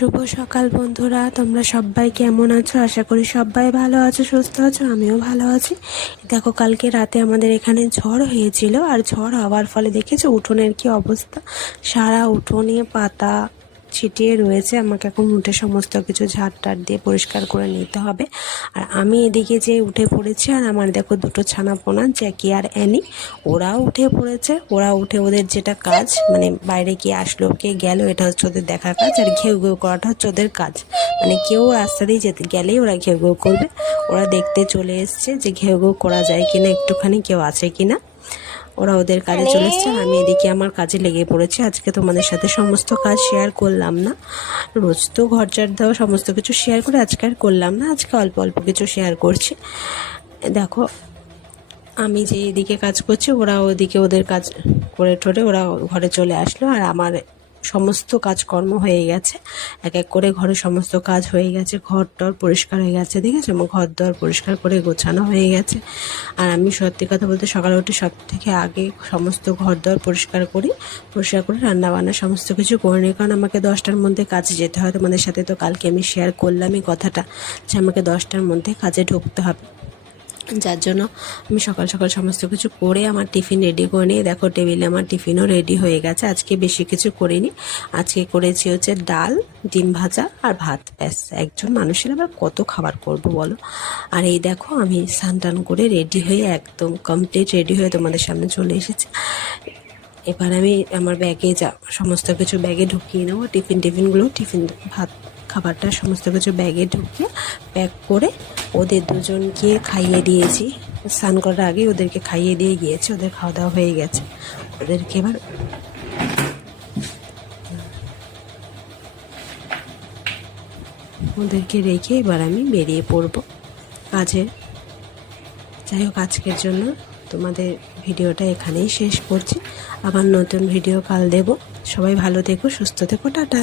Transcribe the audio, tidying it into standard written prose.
শুভ সকাল বন্ধুরা, তোমরা সবাই কেমন আছো? আশা করি সবাই ভালো আছো, সুস্থ আছো। আমিও ভালো আছি। দেখো, কালকে রাতে আমাদের এখানে ঝড় হয়েছিল, আর ঝড় হওয়ার ফলে দেখেছো উঠোনের কি অবস্থা। সারা উঠোনে পাতা ছিটিয়ে রয়েছে। আমাকে এখন উঠে সমস্ত কিছু ঝাড় টাড় দিয়ে পরিষ্কার করে নিতে হবে। আর আমি এদিকে যে উঠে পড়েছি, আর আমার দেখো দুটো ছানাপোনা জ্যাকি আর অ্যানি, ওরাও উঠে পড়েছে। ওরা উঠে ওদের যেটা কাজ, মানে বাইরে কে আসলো কে গেল, এটা হচ্ছে ওদের দেখার কাজ। আর ঘেউ ঘেউ করাটা হচ্ছে ওদের কাজ। মানে কেউ রাস্তা দিয়ে যেতে গেলেই ওরা ঘেউ ঘেউ করবে। ওরা দেখতে চলে এসছে যে ঘেউ ঘেউ করা যায় কিনা, একটুখানি কেউ আছে কিনা। ওরা ওদের কাজে চলে এসছে, আর আমি এদিকে আমার কাজে লেগে পড়েছি। আজকে তোমাদের সাথে সমস্ত কাজ শেয়ার করলাম না। রোজ তো ঘর ঝাড় দেওয়া সমস্ত কিছু শেয়ার করে, আজকে আর করলাম না। আজকে অল্প অল্প কিছু শেয়ার করছি। দেখো, আমি যে এদিকে কাজ করছি, ওরা ওদিকে ওদের কাজ করে টোরে ওরা ঘরে চলে আসলো। আর আমার সমস্ত কাজকর্ম হয়ে গেছে, এক এক করে ঘরে সমস্ত কাজ হয়ে গেছে। ঘর টর পরিষ্কার হয়ে গেছে, দেখেছো আমার ঘর দর পরিষ্কার করে গোছানো হয়ে গেছে। আর আমি সত্যি কথা বলতে সকালে উঠে সব থেকে আগে সমস্ত ঘর দর পরিষ্কার করে রান্নাবান্না সমস্ত কিছু করে নিই। কারণ আমাকে 10টার মধ্যে কাজে যেতে হয়। তোমাদের সাথে তো কালকে আমি শেয়ার করলামই কথাটা, যে আমাকে 10টার মধ্যে কাজে ঢুকতে হবে। যার জন্য আমি সকাল সকাল সমস্ত কিছু করে আমার টিফিন রেডি করে নিই। দেখো, টেবিলে আমার টিফিনও রেডি হয়ে গেছে। আজকে বেশি কিছু করিনি। আজকে করেছি হচ্ছে ডাল, ডিম ভাজা আর ভাত। ব্যাস, একজন মানুষের আবার কত খাবার করব বলো। আর এই দেখো, আমি স্নান টান করে রেডি হয়ে একদম কমপ্লিট রেডি হয়ে তোমাদের সামনে চলে এসেছি। এবার আমি আমার ব্যাগে সমস্ত কিছু ব্যাগে ঢুকিয়ে নেবো। টিফিনগুলো ভাত খাবারটা সমস্ত কিছু ব্যাগে ঢুকিয়ে প্যাক করে ওদের দুজনকে খাইয়ে দিয়েছি। স্নান করার আগে ওদেরকে খাইয়ে দিয়ে গিয়েছি। ওদের খাওয়া দাওয়া হয়ে গেছে। ওদেরকে রেখে এবার আমি বেরিয়ে পড়বো কাজে। যাই হোক, আজকের জন্য তোমাদের ভিডিওটা এখানেই শেষ করছি। আবার নতুন ভিডিও কাল দেব। সবাই ভালো থেকো, সুস্থ থেকো, টাটা।